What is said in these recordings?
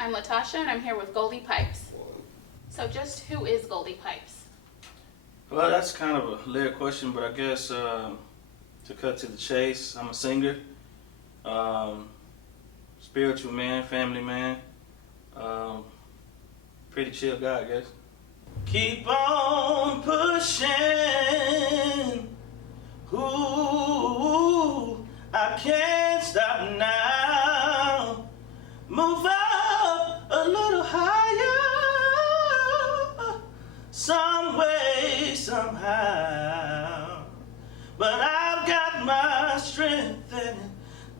I'm Latasha, and I'm here with Goldie Pipes. So just who is Goldie Pipes? Well, that's kind of a layered question, but I guess to cut to the chase, I'm a singer, spiritual man, family man, pretty chill guy, I guess. Keep on pushing, ooh, I can't stop now. Move up a little higher, some way, somehow. But I've got my strength and it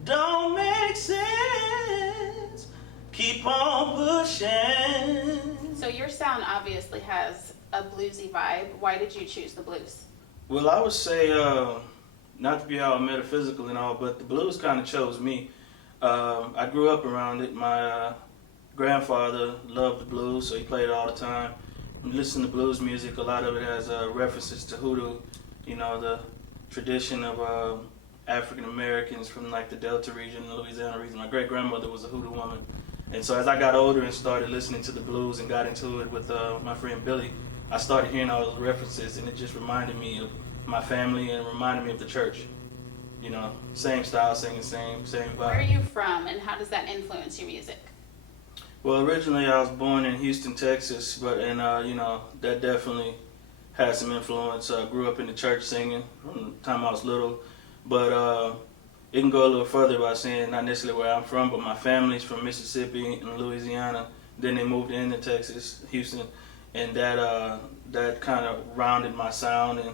don't make sense. Keep on pushing. So your sound obviously has a bluesy vibe. Why did you choose the blues? Well, I would say, not to be all metaphysical and all, but the blues kind of chose me. I grew up around it. My grandfather loved the blues, so he played it all the time. And listen to blues music, a lot of it has references to hoodoo, you know, the tradition of African Americans from like the Delta region, the Louisiana region. My great grandmother was a hoodoo woman. And so as I got older and started listening to the blues and got into it with my friend Billy, I started hearing all those references, and it just reminded me of my family and reminded me of the church. You know, same style, singing, same vibe. Where are you from, and how does that influence your music? Well, originally I was born in Houston, Texas, but you know, that definitely had some influence. I grew up in the church singing from the time I was little, but it can go a little further by saying not necessarily where I'm from, but my family's from Mississippi and Louisiana. Then they moved into Texas, Houston, and that kind of rounded my sound, and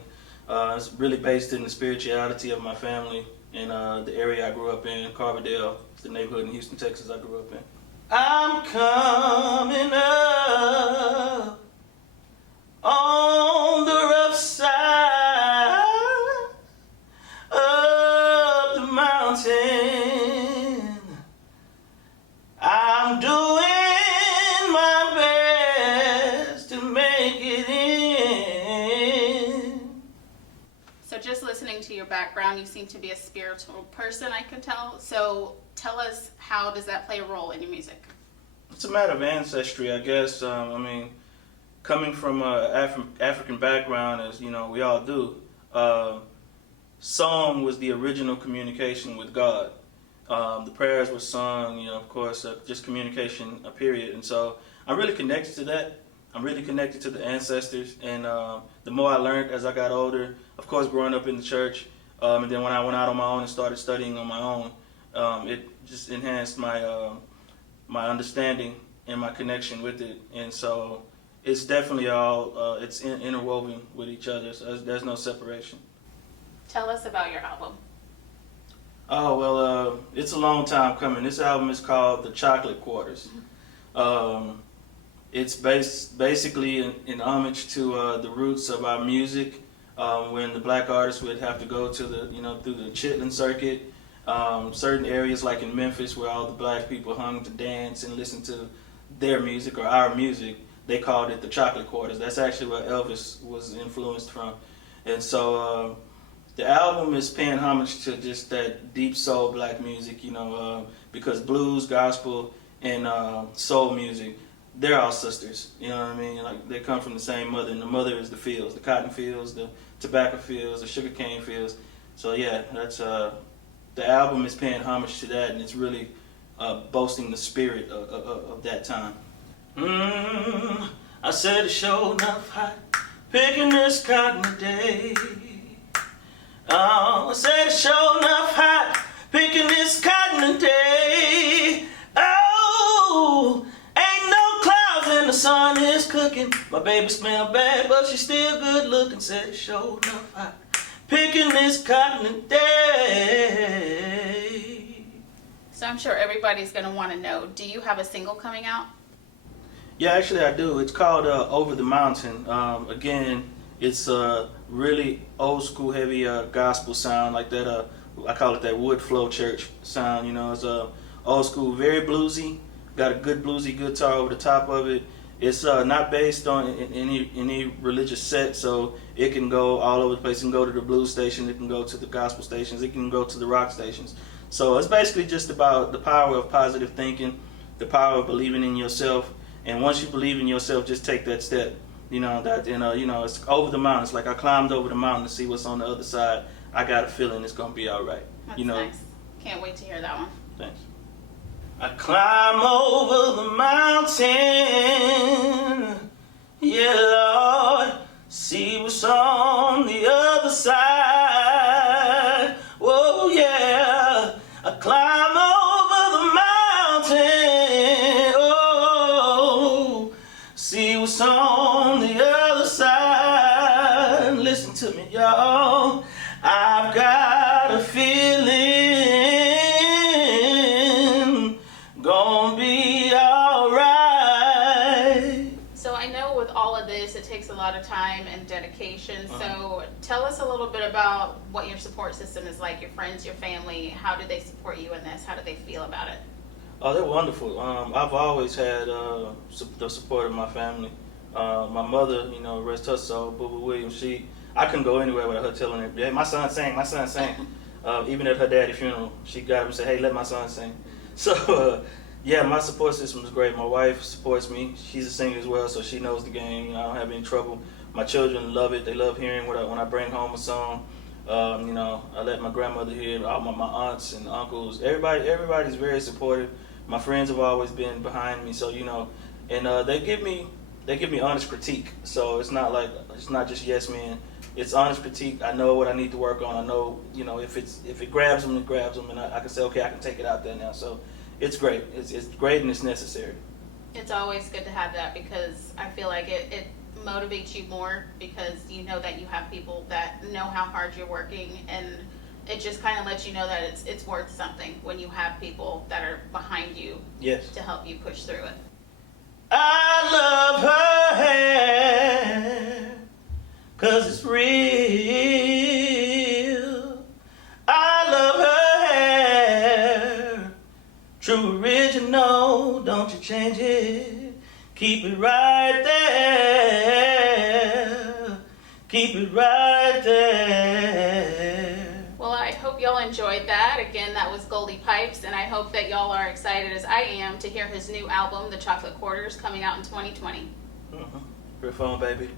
it's really based in the spirituality of my family and the area I grew up in, Carbondale. It's the neighborhood in Houston, Texas I grew up in. I'm coming up on the rough side of the mountain. I'm doing my best to make it in. So just listening to your background, you seem to be a spiritual person, I can tell. So tell us, how does that play a role in your music? It's a matter of ancestry, I guess. I mean, coming from an African background, as you know, we all do, song was the original communication with God. The prayers were sung, you know, of course, just communication, period. And so I'm really connected to that. I'm really connected to the ancestors. And the more I learned as I got older, of course, growing up in the church, and then when I went out on my own and started studying on my own, it just enhanced my my understanding and my connection with it. And so it's definitely all, it's interwoven with each other, so there's no separation. Tell us about your album. Oh, well, it's a long time coming. This album is called The Chocolate Quarters. It's basically in homage to the roots of our music, when the black artists would have to go to the, you know, through the Chitlin circuit, certain areas like in Memphis where all the black people hung to dance and listen to their music or our music. They called it the Chocolate Quarters. That's actually where Elvis was influenced from. And so the album is paying homage to just that deep soul black music, you know, because blues, gospel, and soul music, they're all sisters. You know what I mean? Like, they come from the same mother, and the mother is the fields, the cotton fields, the tobacco fields, the sugarcane fields. So yeah, that's the album is paying homage to that, and it's really boasting the spirit of that time. I said it's sure enough hot, picking this cotton today. Oh, I said it's sure enough hot, picking this cotton today. Oh, ain't no clouds and the sun is cooking. My baby smell bad, but she's still good looking. Said it's sure enough hot, picking this cotton today. So I'm sure everybody's going to want to know, do you have a single coming out? Yeah, actually I do. It's called Over the Mountain. Again, it's a really old school heavy gospel sound, like that. I call it that wood flow church sound. You know, it's old school, very bluesy. Got a good bluesy guitar over the top of it. It's not based on any religious set, so it can go all over the place. It can go to the blues station, it can go to the gospel stations, it can go to the rock stations. So it's basically just about the power of positive thinking, the power of believing in yourself. And once you believe in yourself, just take that step. You know that it's over the mountain. It's like I climbed over the mountain to see what's on the other side. I got a feeling it's gonna be all right. That's nice. Can't wait to hear that one. Thanks. I climb over the mountain, yeah, Lord, see what's on the other side. Whoa, yeah, I climb over the mountain, oh, see what's on the other side. Listen to me, y'all, I've got a feeling gonna be alright. So I know with all of this, it takes a lot of time and dedication. So tell us a little bit about what your support system is like, your friends, your family. How do they support you in this? How do they feel about it? Oh, they're wonderful. I've always had the support of my family. My mother, rest her soul, Boo Boo Williams, I couldn't go anywhere without her telling her, hey, my son sang. Even at her daddy's funeral, she got him and said, hey, let my son sing. So, yeah, my support system is great. My wife supports me. She's a singer as well, so she knows the game. I don't have any trouble. My children love it. They love hearing when I bring home a song. I let my grandmother hear it, all my aunts and uncles. Everybody's very supportive. My friends have always been behind me, so, and they give me honest critique. So it's not just yes men. It's honest critique. I know what I need to work on. I know, if it grabs them, it grabs them, and I can say, okay, I can take it out there now. So it's great. It's great and it's necessary. It's always good to have that because I feel like it motivates you more because you know that you have people that know how hard you're working, and it just kind of lets you know that it's worth something when you have people that are behind you to help you push through it. I love her hair, 'cause it's real. I love her hair, true original, don't you change it. Keep it right there, keep it right there. Well, I hope y'all enjoyed that. Again, that was Goldie Pipes, and I hope that y'all are excited as I am to hear his new album, The Chocolate Quarters, coming out in 2020. Good phone, baby.